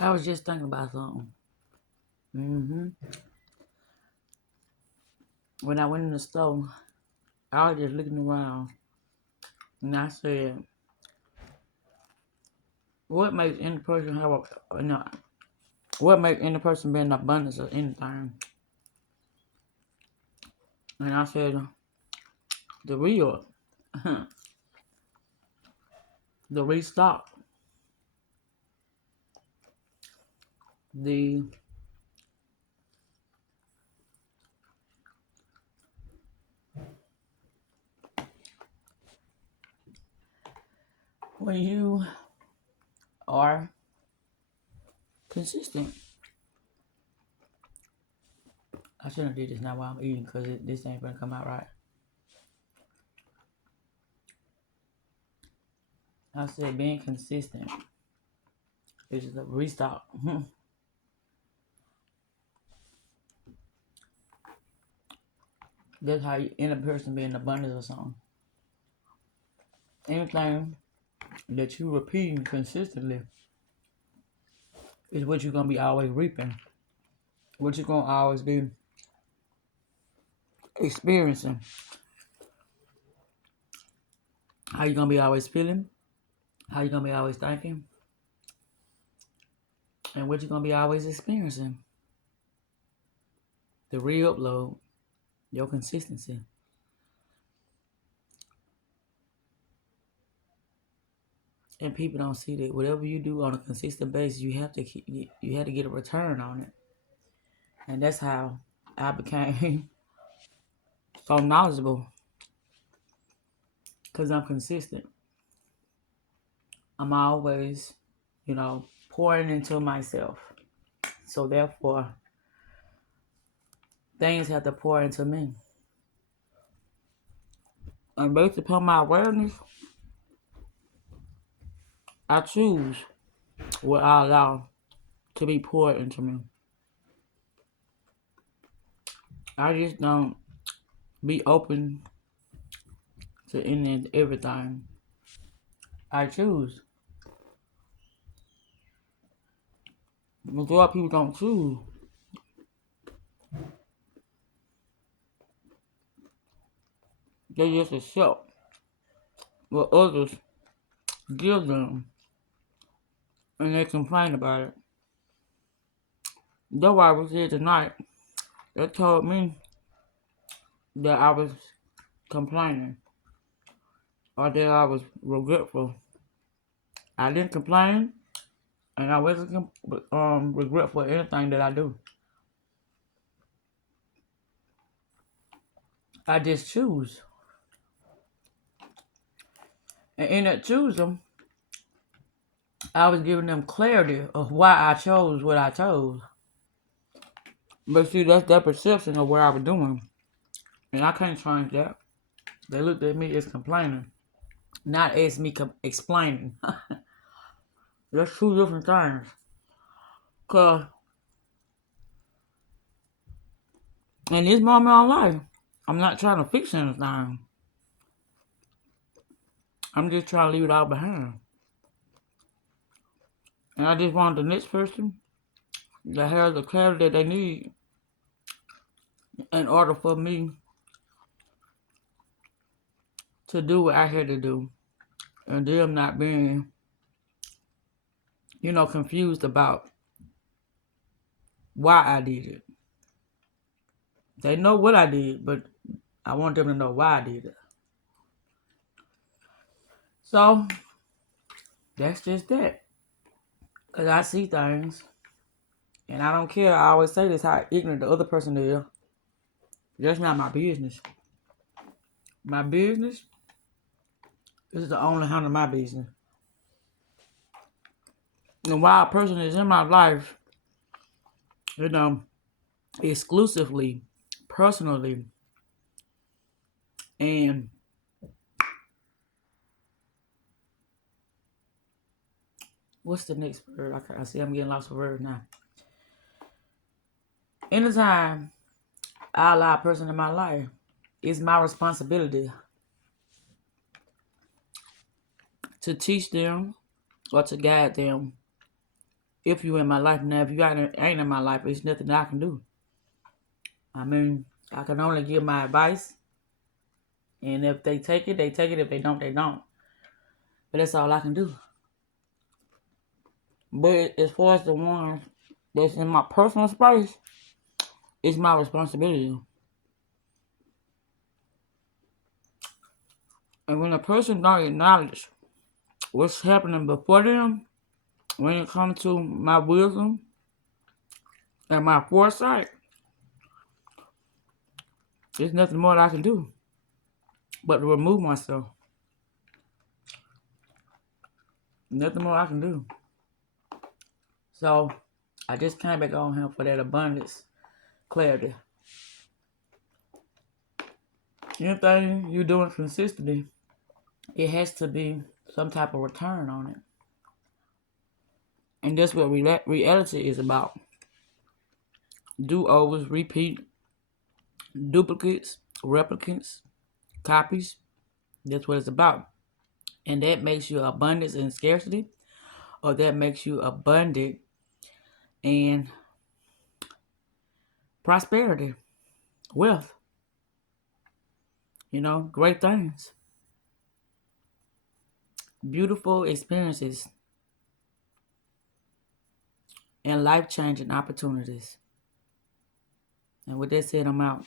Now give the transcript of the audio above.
I was just thinking about something. hmm When I went in the store, I was just looking around, and I said, "What makes any person have a no? What makes any person be in abundance of anything?" And I said, "The real, the restock, the when you are consistent." I shouldn't have did this now while I'm eating because this ain't gonna come out right. I said being consistent is the restock. That's how you end a person being abundance or something. Anything that you repeat consistently is what you're gonna be always reaping. What you're gonna always be experiencing. How you gonna be always feeling. How you gonna be always thinking. And what you're gonna be always experiencing. The re-upload. Your consistency. And people don't see that. Whatever you do on a consistent basis, you have to get a return on it. And that's how I became so knowledgeable. Because I'm consistent. I'm always, pouring into myself. So therefore, things have to pour into me. And based upon my awareness, I choose what I allow to be poured into me. I just don't be open to any and everything. I choose. Most a lot of people don't choose. They just accept what others give them and they complain about it. That's why I was here tonight. They told me that I was complaining or that I was regretful. I didn't complain and I wasn't regretful for anything that I do. I just choose. And in that choosing, I was giving them clarity of why I chose what I chose. But see, that's their perception of what I was doing. And I can't change that. They looked at me as complaining, not as me explaining. That's two different things. Because in this moment of life, I'm not trying to fix anything. I'm just trying to leave it all behind. And I just want the next person that has the clarity that they need in order for me to do what I had to do. And them not being, confused about why I did it. They know what I did, but I want them to know why I did it. So, that's just that. Because I see things, and I don't care. I always say this, how ignorant the other person is. That's not my business. My business is to only handle my business. And while a person is in my life, exclusively, personally, and what's the next word? I see I'm getting lost for words now. Anytime I allow a person in my life, it's my responsibility to teach them or to guide them if you in my life. Now, if you ain't in my life, there's nothing that I can do. I mean, I can only give my advice, and if they take it, they take it. If they don't, they don't. But that's all I can do. But as far as the ones that's in my personal space, it's my responsibility. And when a person don't acknowledge what's happening before them, when it comes to my wisdom and my foresight, there's nothing more that I can do but to remove myself. Nothing more I can do. So I just came back on here for that abundance clarity. Anything you're doing consistently, it has to be some type of return on it. And that's what reality is about. Do-overs, repeat, duplicates, replicants, copies. That's what it's about. And that makes you abundance and scarcity, or that makes you abundant and prosperity, wealth, great things, beautiful experiences, and life-changing opportunities. And with that said, I'm out.